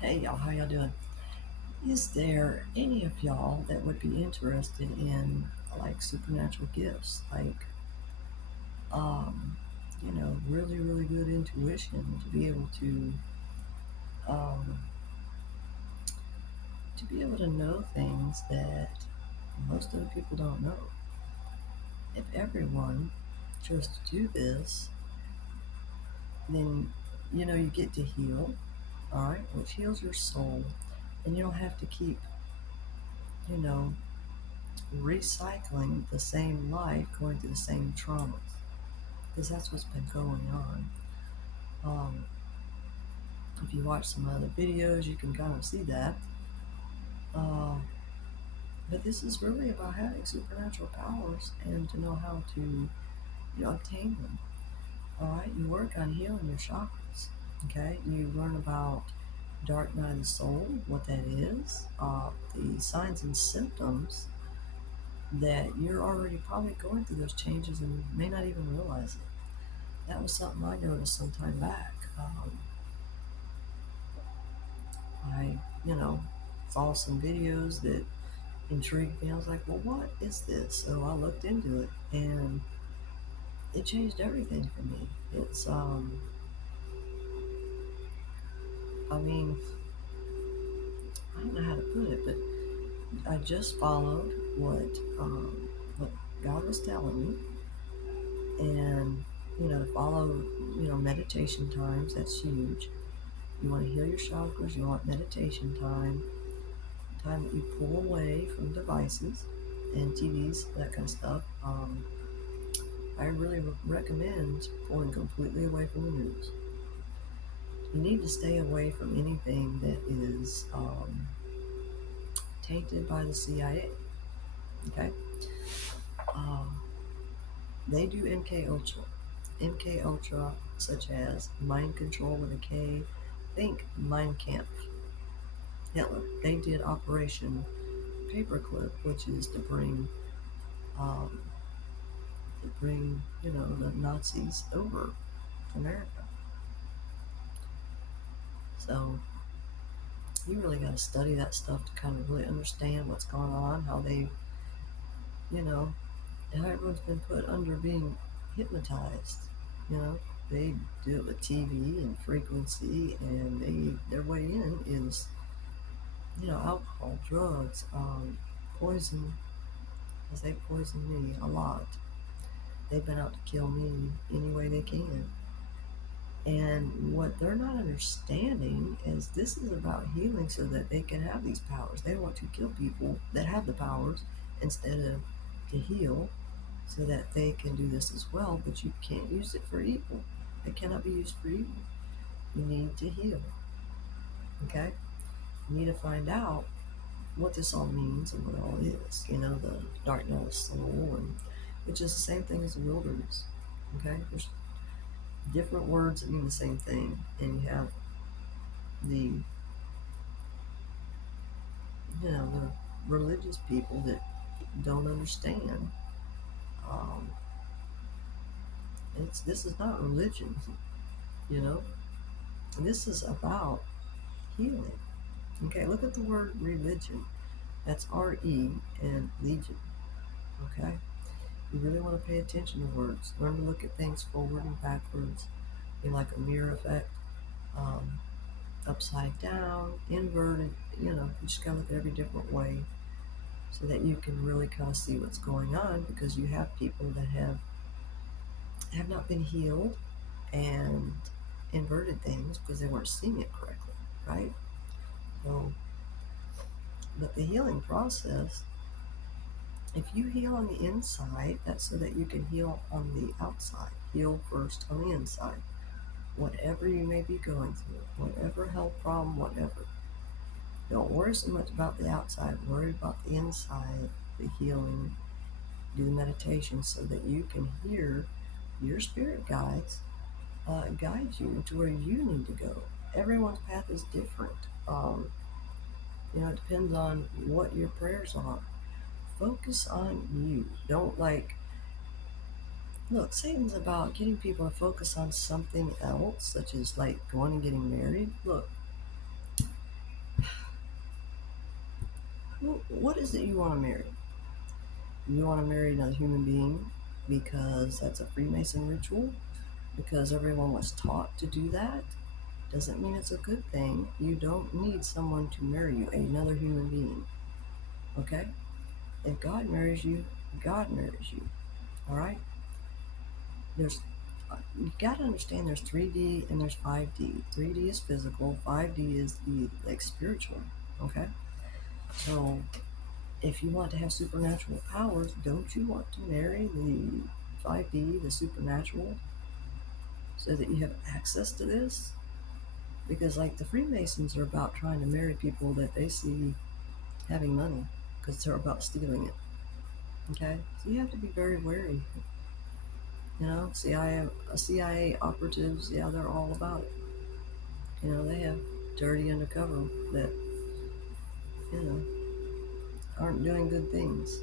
Hey y'all, how y'all doing? Is there any of y'all that would be interested in like supernatural gifts, like um, really, really good intuition um, to be able to know things that most other people don't know? If everyone just do this, then you get to heal, all right, which heals your soul, and you don't have to keep you know recycling the same life, going through the same traumas, because that's what's been going on. Um, if you watch some other videos, you can kind of see that. Uh, but this is really about having supernatural powers and to know how to obtain them. All right, you work on healing your chakras. Okay, you learn about dark night of the soul, what that is, the signs and symptoms that you're already probably going through those changes and may not even realize it. That was something I noticed some time back. I, you know, saw some videos that intrigued me. I was like, well, what is this? So I looked into it and it changed everything for me. I mean, I don't know how to put it, but I just followed what God was telling me, and to follow meditation times. That's huge. You want to heal your chakras. You want meditation time that you pull away from devices and TVs, that kind of stuff. I really recommend pulling completely away from the news. You need to stay away from anything that is tainted by the CIA. Okay, um, they do MK Ultra, such as mind control with a K. Think Mind Camp Hitler. They did Operation Paperclip, which is um, to bring the Nazis over to America. So you really got to study that stuff to kind of really understand what's going on, how they, you know, how everyone's been put under being hypnotized. You know, they do it with TV and frequency, and their way in is, alcohol, drugs, poison, because they poison me a lot. They've been out to kill me any way they can. And what they're not understanding is this is about healing so that they can have these powers. They want to kill people that have the powers instead of to heal so that they can do this as well. But you can't use it for evil. It cannot be used for evil. You need to heal. Okay? You need to find out what this all means and what it all is. The dark night of soul, and which is the same thing as the wilderness. Okay? There's different words that mean the same thing. And you have the the religious people that don't understand. Um, this is not religion, you know. This is about healing. Okay, look at the word religion. That's R-E and legion. Okay, you really want to pay attention to words. Learn to look at things forward and backwards, in like a mirror effect, um, upside down, inverted. You just gotta look at every different way so that you can really kind of see what's going on, because you have people that have not been healed and inverted things because they weren't seeing it correctly, right? So, but the healing process, if you heal on the inside, that's so that you can heal on the outside. Heal first on the inside. Whatever you may be going through, whatever health problem, whatever. Don't worry so much about the outside. Worry about the inside, the healing. Do the meditation so that you can hear your spirit guides guide you to where you need to go. Everyone's path is different. It depends on what your prayers are. Focus on you. Don't look, Satan's about getting people to focus on something else, such as like going and getting married. Look, What is it you want to marry? You want to marry another human being because that's a Freemason ritual? Because everyone was taught to do that? Doesn't mean it's a good thing. You don't need someone to marry you, another human being. Okay? If God marries you, God marries you. All right? There's you got to understand there's 3D and there's 5D. 3D is physical, 5D is the like spiritual. Okay? So if you want to have supernatural powers, don't you want to marry the 5D, the supernatural, so that you have access to this? Because like the Freemasons are about trying to marry people that they see having money because they're about stealing it. Okay? So you have to be very wary. You know, CIA operatives, yeah, they're all about it. You know, they have dirty undercover that, you know, aren't doing good things.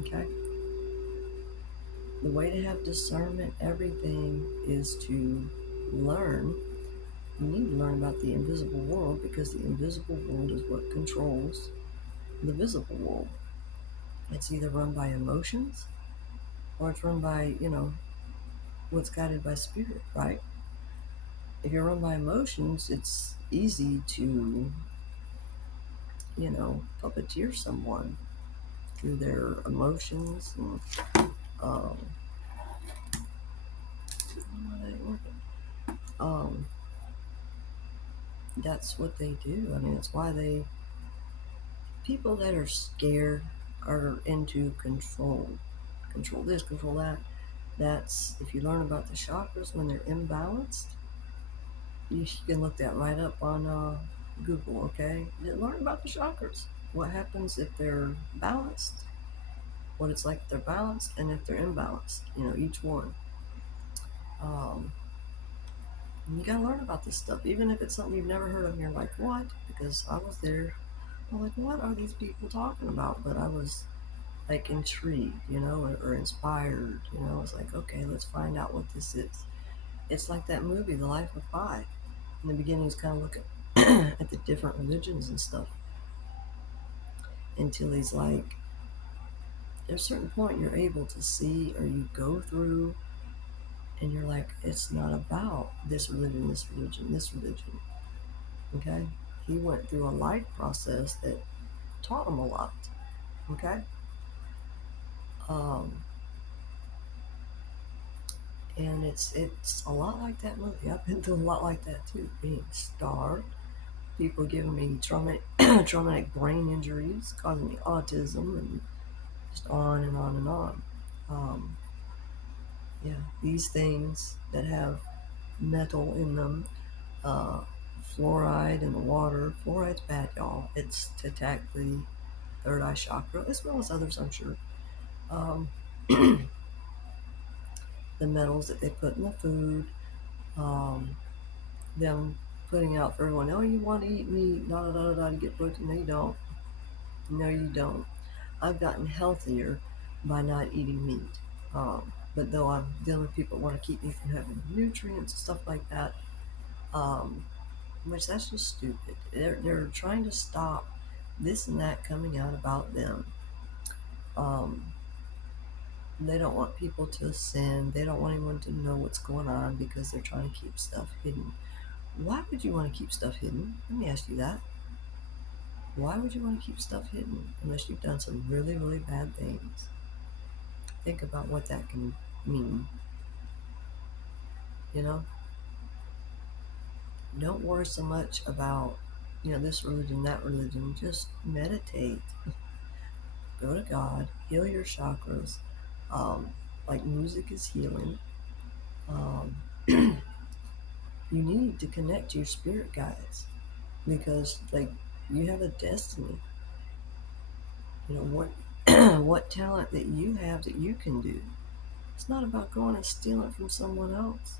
Okay? The way to have discernment, everything, is to learn. You need to learn about the invisible world because the invisible world is what controls the visible world. It's either run by emotions or it's run by, what's guided by spirit, right? If you're run by emotions, it's easy to, puppeteer someone through their emotions and um, um, that's what they do. I mean, it's why people that are scared are into control this, control that. That's, if you learn about the chakras when they're imbalanced, you can look that right up on Google, okay? Learn about the chakras. What happens if they're balanced, what it's like if they're balanced, and if they're imbalanced, each one. Um, you gotta learn about this stuff, even if it's something you've never heard of, and you're like, what? Because I was there. I'm like, what are these people talking about? But I was like intrigued, or inspired, I was like, okay, let's find out what this is. It's like that movie, The Life of Pi. In the beginning, he's kind of looking at the different religions and stuff until he's like, at a certain point, you're able to see, or you go through, and you're like, it's not about this religion, this religion, this religion. Okay? He went through a life process that taught him a lot. Okay? Um, and it's a lot like that movie. I've been through a lot like that too, being starved, people giving me traumatic brain injuries, causing me autism, and just on and on and on. Um, yeah, these things that have metal in them, uh, fluoride in the water. Fluoride's bad, y'all. It's to attack the third eye chakra, as well as others, I'm sure. Um, the metals that they put in the food, um, them putting out for everyone, oh, you want to eat meat, da da da da, to get protein. No, you don't. No, you don't. I've gotten healthier by not eating meat. But though I'm dealing with people that want to keep me from having nutrients and stuff like that, which that's just stupid. They're trying to stop this and that coming out about them. Um, they don't want people to sin. They don't want anyone to know what's going on because they're trying to keep stuff hidden. Why would you want to keep stuff hidden? Let me ask you that. Why would you want to keep stuff hidden unless you've done some really, really bad things? Think about what that can mean. You know, don't worry so much about, this religion, that religion. Just meditate. Go to God, heal your chakras. Like music is healing. Um, you need to connect to your spirit guides because, like, you have a destiny. What what talent that you have that you can do. It's not about going and stealing from someone else.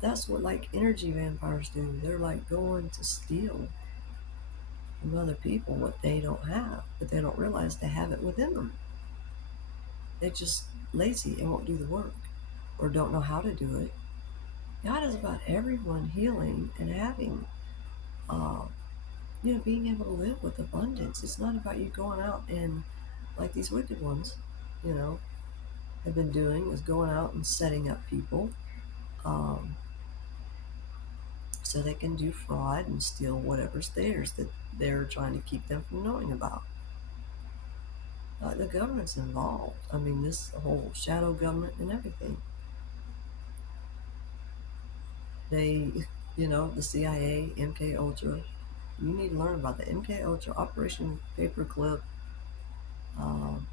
That's what like energy vampires do. They're like going to steal from other people what they don't have, but they don't realize they have it within them. They're just lazy and won't do the work or don't know how to do it. God is about everyone healing and having, uh, being able to live with abundance. It's not about you going out and, like these wicked ones, you know, have been doing, is going out and setting up people, um, so they can do fraud and steal whatever's theirs that they're trying to keep them from knowing about. The government's involved. I mean, this whole shadow government and everything. They, the CIA, MK Ultra. You need to learn about the MK Ultra, Operation Paperclip, um,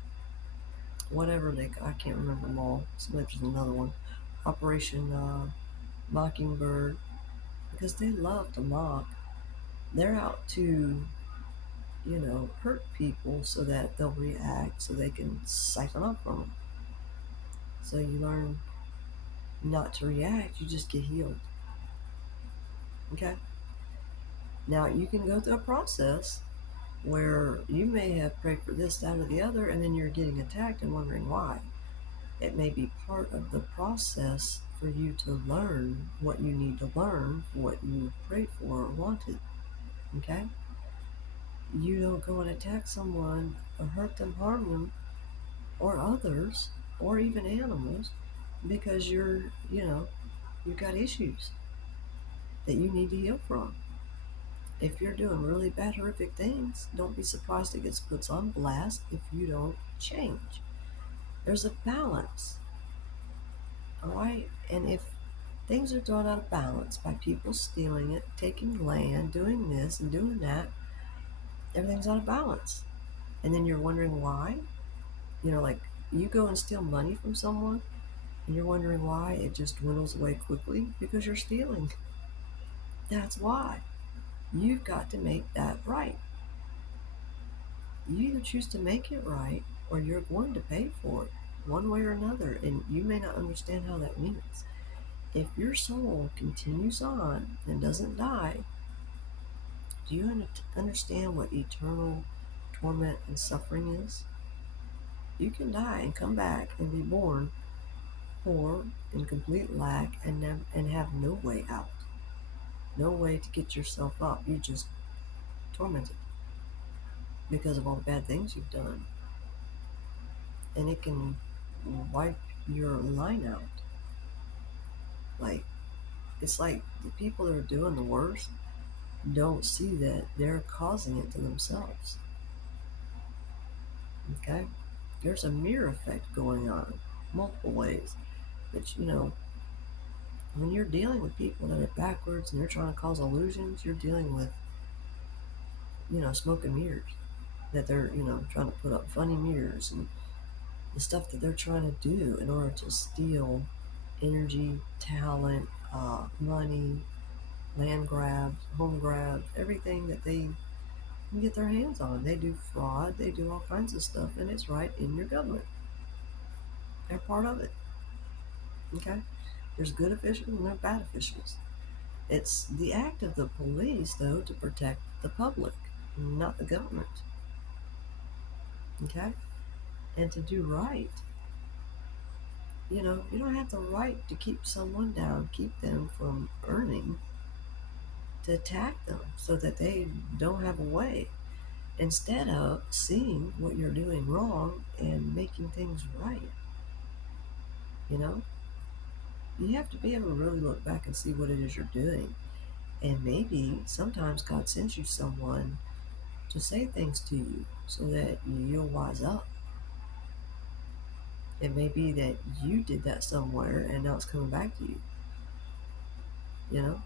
whatever I can't remember them all. There's another one, Operation Mockingbird, because they love to mock. They're out to, hurt people so that they'll react, so they can siphon off from them. So you learn not to react, you just get healed. Okay? Now, you can go through a process where you may have prayed for this, that, or the other, and then you're getting attacked and wondering why. It may be part of the process for you to learn what you need to learn for what you prayed for or wanted. Okay? You don't go and attack someone or hurt them, harm them, or others, or even animals, because you've got issues that you need to heal from. If you're doing really bad, horrific things, don't be surprised it gets put on blast if you don't change. There's a balance, all right? And if things are thrown out of balance by people stealing it, taking land, doing this and doing that, everything's out of balance. And then you're wondering why. Like you go and steal money from someone and you're wondering why it just dwindles away quickly because you're stealing. That's why. You've got to make that right. You either choose to make it right or you're going to pay for it one way or another. And you may not understand how that means. If your soul continues on and doesn't die, do you understand what eternal torment and suffering is? You can die and come back and be born poor, in complete lack, and have no way out. No way to get yourself up. You're just tormented because of all the bad things you've done. And it can wipe your line out. It's like the people that are doing the worst don't see that they're causing it to themselves. Okay? There's a mirror effect going on multiple ways. But when you're dealing with people that are backwards and they're trying to cause illusions, you're dealing with, smoke and mirrors. That they're, trying to put up funny mirrors and the stuff that they're trying to do in order to steal energy, talent, money, land grabs, home grabs, everything that they can get their hands on. They do fraud, they do all kinds of stuff, and it's right in your government. They're part of it. Okay? There's good officials and there's bad officials. It's the act of the police, though, to protect the public, not the government. Okay? And to do right. You don't have the right to keep someone down, keep them from earning, to attack them so that they don't have a way. Instead of seeing what you're doing wrong and making things right. You have to be able to really look back and see what it is you're doing. And maybe sometimes God sends you someone to say things to you so that you'll wise up. It may be that you did that somewhere and now it's coming back to you.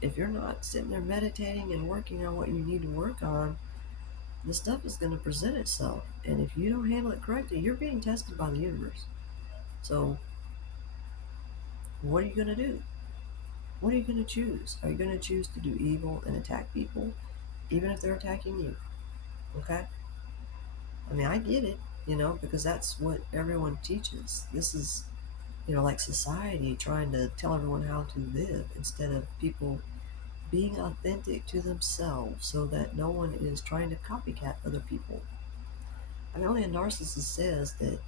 If you're not sitting there meditating and working on what you need to work on, the stuff is going to present itself. And if you don't handle it correctly, you're being tested by the universe. So, what are you going to do? What are you going to choose? Are you going to choose to do evil and attack people, even if they're attacking you? Okay? I mean, I get it, because that's what everyone teaches. This is, like society trying to tell everyone how to live instead of people being authentic to themselves so that no one is trying to copycat other people. I mean, only a narcissist says that,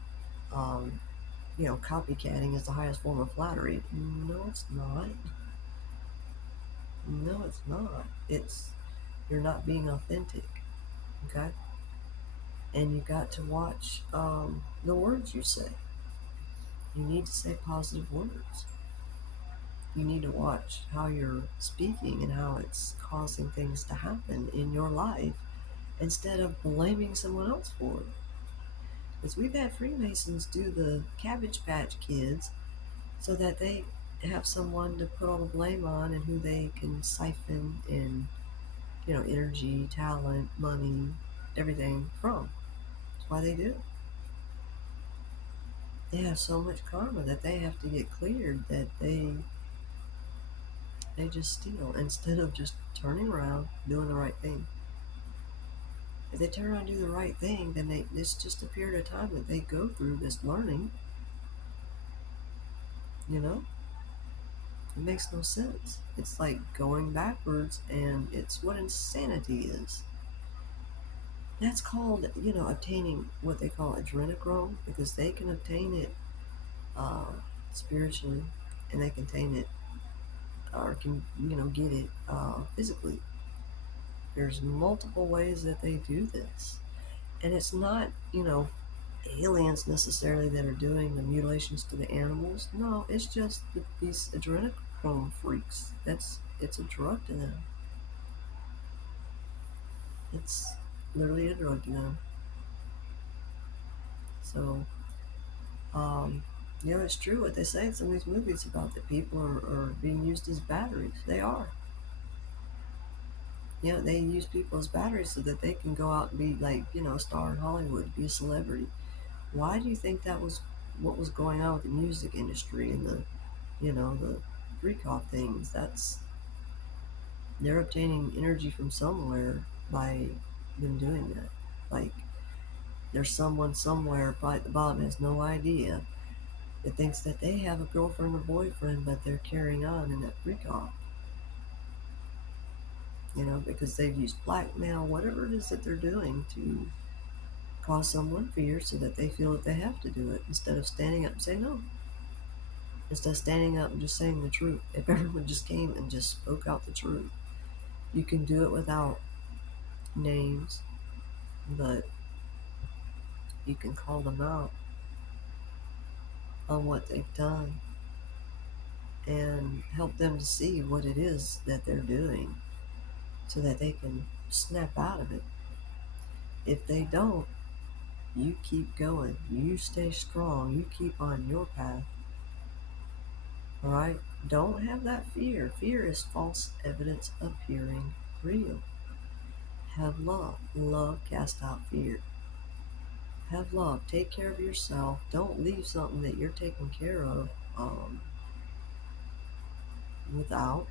copycatting is the highest form of flattery. No, it's not. No, it's not. It's You're not being authentic. Okay? And you got to watch the words you say. You need to say positive words. You need to watch how you're speaking and how it's causing things to happen in your life instead of blaming someone else for it. Because we've had Freemasons do the Cabbage Patch Kids so that they have someone to put all the blame on and who they can siphon in, energy, talent, money, everything from. That's why they do. They have so much karma that they have to get cleared that they just steal instead of just turning around, doing the right thing. If they turn around and do the right thing, then it's just a period of time that they go through this learning, you know? It makes no sense. It's like going backwards, and it's what insanity is. That's called, obtaining what they call adrenochrome, because they can obtain it uh, spiritually, and they can obtain it, or can, get it physically. There's multiple ways that they do this. And it's not, aliens necessarily that are doing the mutilations to the animals. No, it's just these adrenochrome freaks. It's a drug to them. It's literally a drug to them. So, um, it's true what they say in some of these movies about that people are being used as batteries. They are. They use people as batteries so that they can go out and be like, a star in Hollywood, be a celebrity. Why do you think that was what was going on with the music industry and the freak off things? They're obtaining energy from somewhere by them doing that. Like, there's someone somewhere, probably at the bottom, has no idea, that thinks that they have a girlfriend or boyfriend, but they're carrying on in that freak off. Because they've used blackmail, whatever it is that they're doing to cause someone fear so that they feel that they have to do it instead of standing up and saying no. Instead of standing up and just saying the truth. If everyone just came and just spoke out the truth, you can do it without names, but you can call them out on what they've done and help them to see what it is that they're doing so that they can snap out of it. If they don't, you keep going. You stay strong. You keep on your path. All right? Don't have that fear. Fear is false evidence appearing real. Have love. Love casts out fear. Have love. Take care of yourself. Don't leave something that you're taking care of without,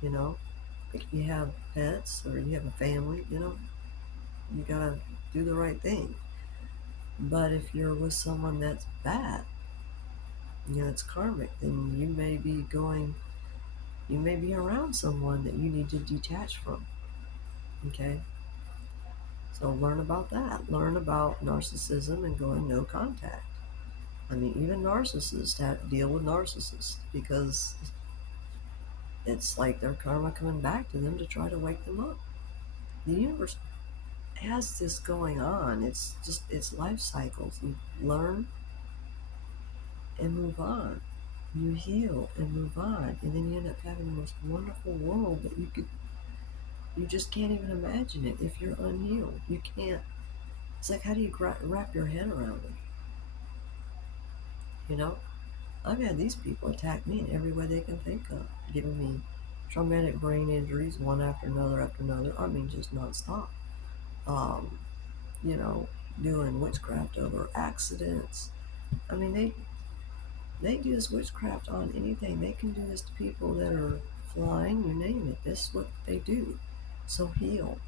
you know. Like if you have pets or you have a family, you gotta do the right thing. But if you're with someone that's bad, it's karmic, then you may be around someone that you need to detach from. Okay? So learn about that. Learn about narcissism and going no contact. I mean, even narcissists have to deal with narcissists because it's like their karma coming back to them to try to wake them up. The universe has this going on. It's life cycles. You learn and move on. You heal and move on, and then you end up having the most wonderful world that you just can't even imagine it if you're unhealed. You can't. It's like, how do you wrap your head around it? I've had these people attack me in every way they can think of, giving me traumatic brain injuries one after another after another. I mean, just nonstop. Um, you know, doing witchcraft over accidents. I mean, they do this witchcraft on anything. They can do this to people that are flying, you name it. This is what they do. So heal.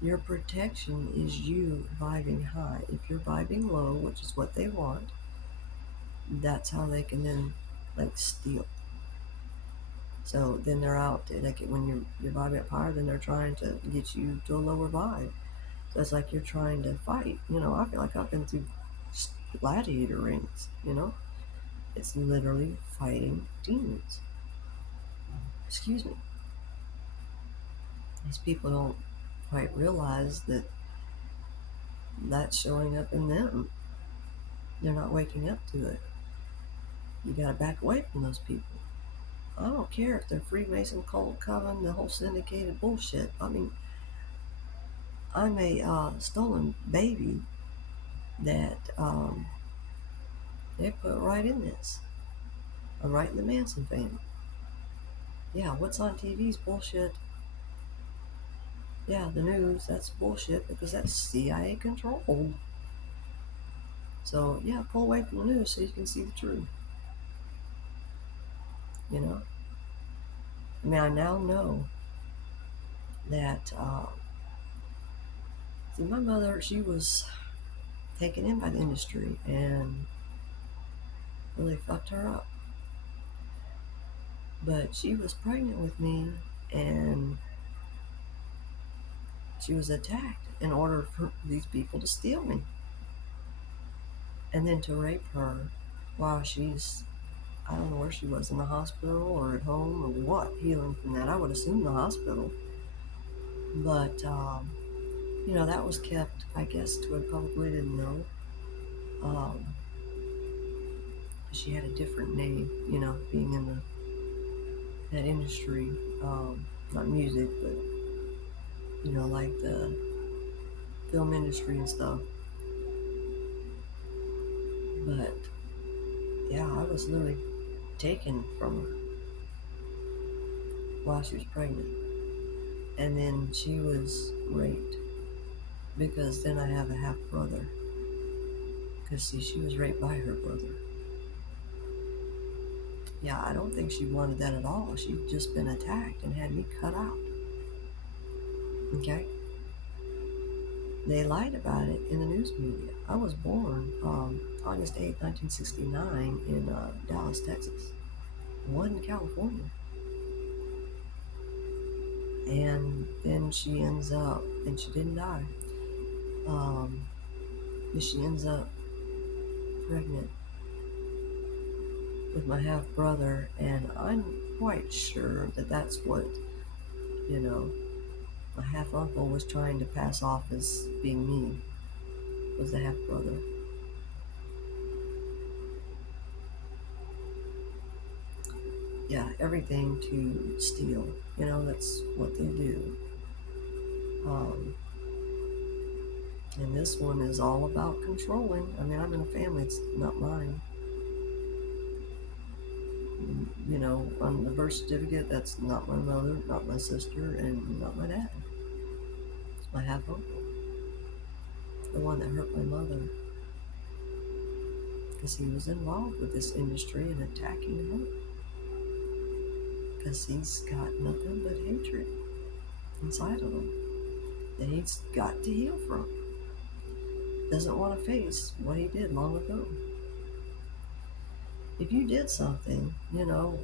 Your protection is you vibing high. If you're vibing low, which is what they want, that's how they can then steal. So then they're out. Like when you're vibing up higher, then they're trying to get you to a lower vibe. So it's like you're trying to fight. I feel like I've been through gladiator rings. It's literally fighting demons. Excuse me. These people don't quite realize that that's showing up in them. They're not waking up to it. You got to back away from those people. I don't care if they're Freemason, cult, coven, the whole syndicated bullshit. I mean, I'm a stolen baby that they put right in this. I'm right in the Manson family. Yeah, what's on TV is bullshit. Yeah, the news, that's bullshit because that's CIA controlled. So, yeah, pull away from the news so you can see the truth. You know? I mean, I now know that, see, my mother, she was taken in by the industry and really fucked her up. But she was pregnant with me and she was attacked in order for these people to steal me and then to rape her while she's, I don't know where she was, in the hospital or at home or what, healing from that. I would assume the hospital. But, that was kept, I guess, to it publicly didn't know. She had a different name, being in that industry, not music, but, like the film industry and stuff. But, yeah, I was literally taken from her while she was pregnant. And then she was raped because then I have a half brother. Because, see, she was raped by her brother. Yeah, I don't think she wanted that at all. She'd just been attacked and had me cut out. Okay? They lied about it in the news media. I was born August 8, 1969 in Dallas, Texas. I wasn't in California. And then she ends up, and she didn't die. She ends up pregnant with my half brother, and I'm quite sure that that's what, my half uncle was trying to pass off as being me, was the half brother. Yeah, everything to steal. That's what they do. And this one is all about controlling. I mean, I'm in a family, it's not mine. On the birth certificate, that's not my mother, not my sister, and not my dad. It's my half uncle, the one that hurt my mother, because he was involved with this industry and attacking her. Because he's got nothing but hatred inside of him that he's got to heal from. Doesn't want to face what he did long ago. If you did something,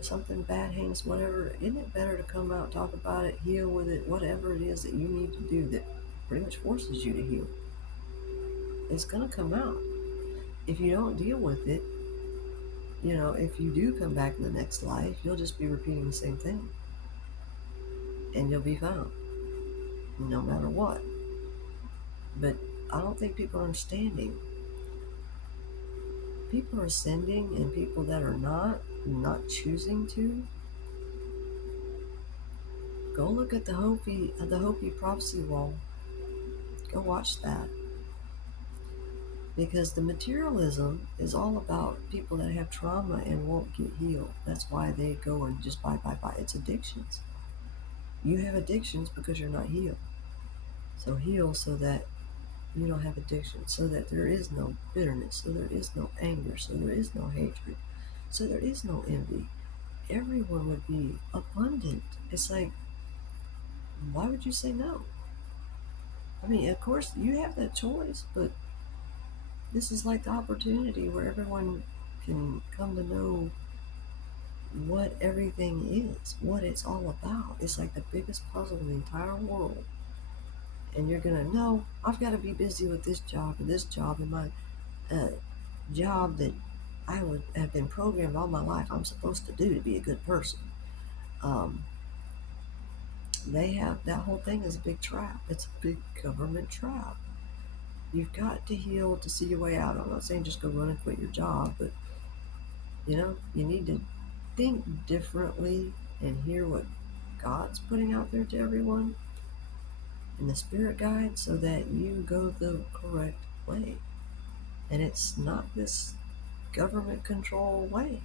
something bad, heinous, whatever, isn't it better to come out, talk about it, heal with it, whatever it is that you need to do that pretty much forces you to heal? It's going to come out. If you don't deal with it, if you do come back in the next life, you'll just be repeating the same thing. And you'll be found, no matter what. But I don't think people are understanding. People are ascending, and people that are not choosing to. Go look at the Hopi prophecy wall. Go watch that. Because the materialism is all about people that have trauma and won't get healed. That's why they go and just buy. It's addictions. You have addictions because you're not healed. So heal so that you don't have addiction, so that there is no bitterness, so there is no anger, so there is no hatred, so there is no envy. Everyone would be abundant. It's like, why would you say no? I mean, of course, you have that choice, but this is like the opportunity where everyone can come to know what everything is, what it's all about. It's like the biggest puzzle in the entire world. And you're going to know, I've got to be busy with this job and my job that I would have been programmed all my life I'm supposed to do to be a good person. They have that whole thing is a big trap. It's a big government trap. You've got to heal to see your way out. I'm not saying just go run and quit your job, but you need to think differently and hear what God's putting out there to everyone in the spirit guide so that you go the correct way. And it's not this government control way.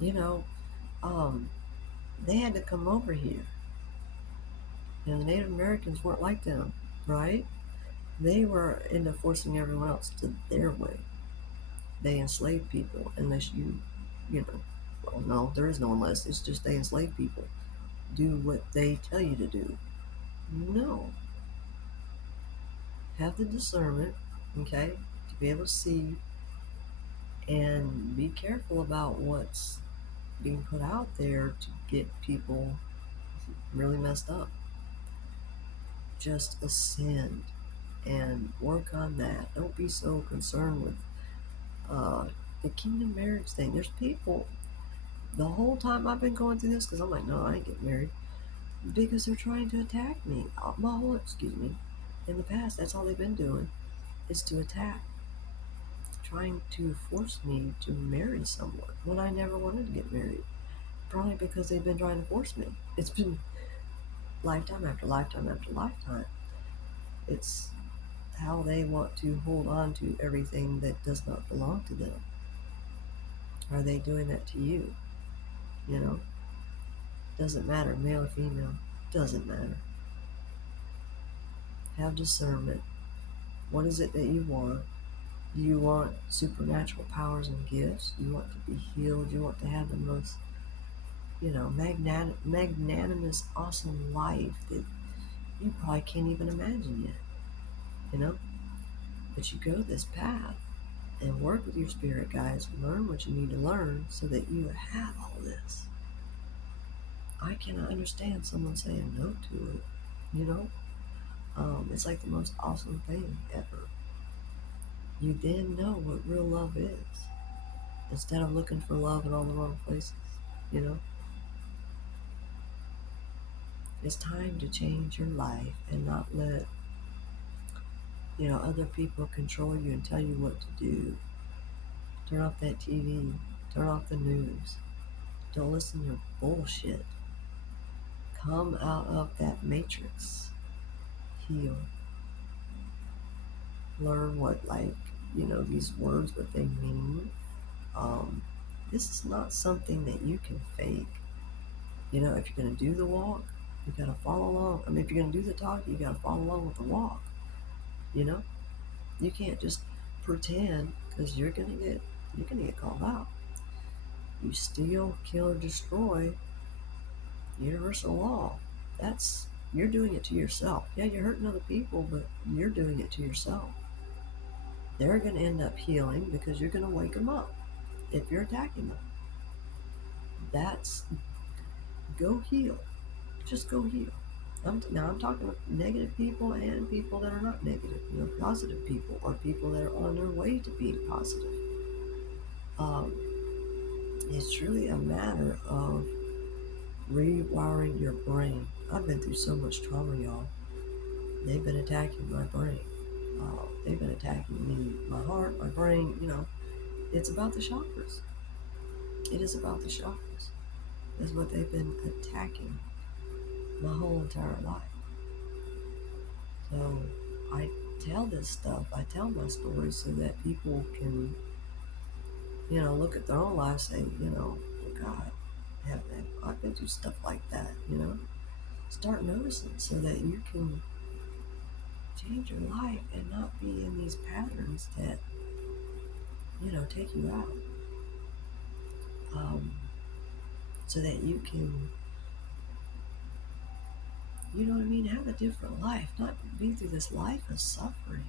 You know, um, they had to come over here. The Native Americans weren't like them, right? They were into forcing everyone else to their way. They enslaved people unless you know, well, no, there is no unless. It's just they enslave people. Do what they tell you to do. No. Have the discernment, okay, to be able to see and be careful about what's being put out there to get people really messed up. Just ascend and work on that. Don't be so concerned with uh, the kingdom marriage thing. There's people, the whole time I've been going through this, because I'm like, no, I ain't getting married, because they're trying to attack me. Excuse me, in the past, that's all they've been doing, is to attack, trying to force me to marry someone when I never wanted to get married. Probably because they've been trying to force me. It's been lifetime after lifetime after lifetime. It's how they want to hold on to everything that does not belong to them. Are they doing that to you? You know, doesn't matter, male or female, doesn't matter. Have discernment. What is it that you want? Do you want supernatural powers and gifts? You want to be healed? You want to have the most, magnanimous, awesome life that you probably can't even imagine yet, you know? But you go this path and work with your spirit guides, learn what you need to learn so that you have all this. I cannot understand someone saying no to it, you know? It's like the most awesome thing ever. You then know what real love is instead of looking for love in all the wrong places, you know? It's time to change your life and not let, other people control you and tell you what to do. Turn off that TV. Turn off the news. Don't listen to bullshit. Come out of that matrix. Heal. Learn what, these words, what they mean. This is not something that you can fake. If you're going to do the walk, you got to follow along. I mean, if you're going to do the talk, you got to follow along with the walk. You can't just pretend, because you're going to get called out. You steal, kill, or destroy, universal law. You're doing it to yourself. Yeah, you're hurting other people, but you're doing it to yourself. They're going to end up healing because you're going to wake them up if you're attacking them. Go heal. Just go heal. I'm talking about negative people and people that are not negative. Positive people or people that are on their way to being positive. It's truly a matter of rewiring your brain. I've been through so much trauma, y'all. They've been attacking my brain. They've been attacking me, my heart, my brain. It's about the chakras. It is about the chakras. That's what they've been attacking my whole entire life. So I tell this stuff. I tell my stories so that people can, look at their own lives and say, oh God, I've been through stuff like that, Start noticing so that you can change your life and not be in these patterns that, take you out. So that you can, have a different life, not be through this life of suffering.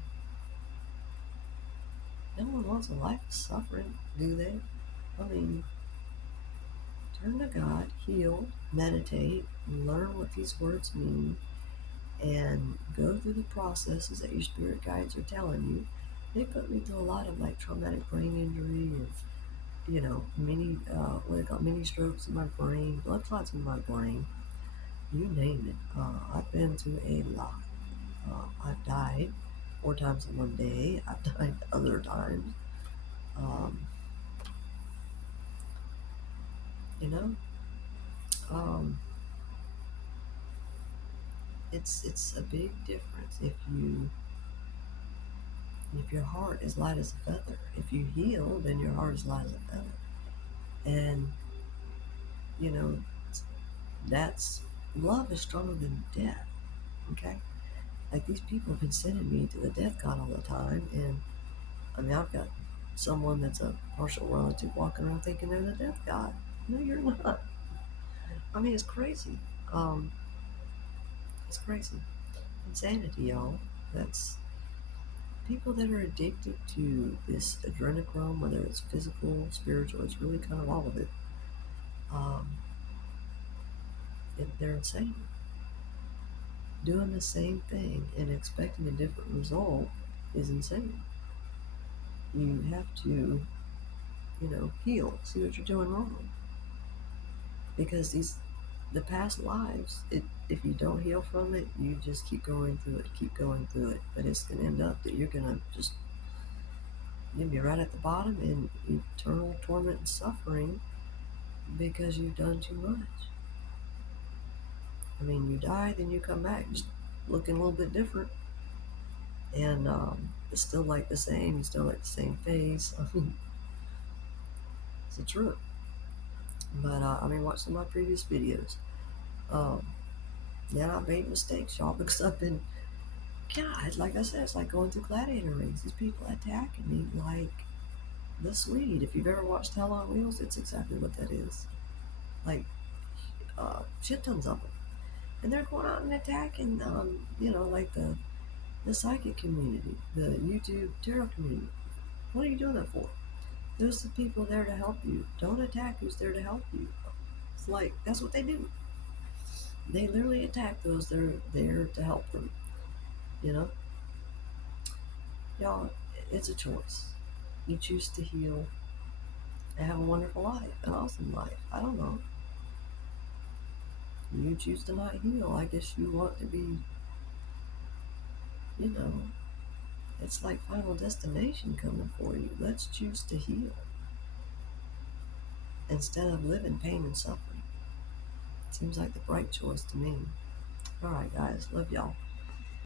No one wants a life of suffering, do they? I mean, turn to God, heal, meditate, learn what these words mean, and go through the processes that your spirit guides are telling you. They put me through a lot of traumatic brain injury and mini strokes in my brain, blood clots in my brain. you name it. I've been through a lot. I've died 4 times in one day. I've died other times. Um, you know, um, it's a big difference if your heart is light as a feather. If you heal, then your heart is light as a feather. And you know, that's love is stronger than death. Okay, like these people have been sending me to the death god all the time, and I mean, I've got someone that's a partial relative walking around thinking they're the death god. No, you're not. I mean, it's crazy. Um, it's crazy. Insanity, y'all. That's people that are addicted to this adrenochrome, whether it's physical, spiritual, it's really kind of all of it. Um, they're insane. Doing the same thing and expecting a different result is insane. You have to, heal, see what you're doing wrong. Because the past lives, if you don't heal from it, you just keep going through it, keep going through it. But it's going to end up that you're going to just be right at the bottom in eternal torment and suffering because you've done too much. I mean, you die, then you come back just looking a little bit different. And it's still like the same, you still like the same face. I mean, it's the truth. But I mean, watch some of my previous videos. Um, yeah, I made mistakes, y'all, because I've been, God, like I said, it's like going through gladiator rings. These people attacking me like the Swede. If you've ever watched Hell on Wheels, it's exactly what that is. Like, shit tons of them. And they're going out and attacking, like the psychic community, the YouTube tarot community. What are you doing that for? There's the people there to help you. Don't attack who's there to help you. It's like, that's what they do. They literally attack those that are there to help them. You know? Y'all, it's a choice. You choose to heal and have a wonderful life, an awesome life. I don't know. You choose to not heal. I guess you want to be, you know, it's like Final Destination coming for you. Let's choose to heal instead of live in pain and suffering. Seems like the bright choice to me. All right, guys. Love y'all.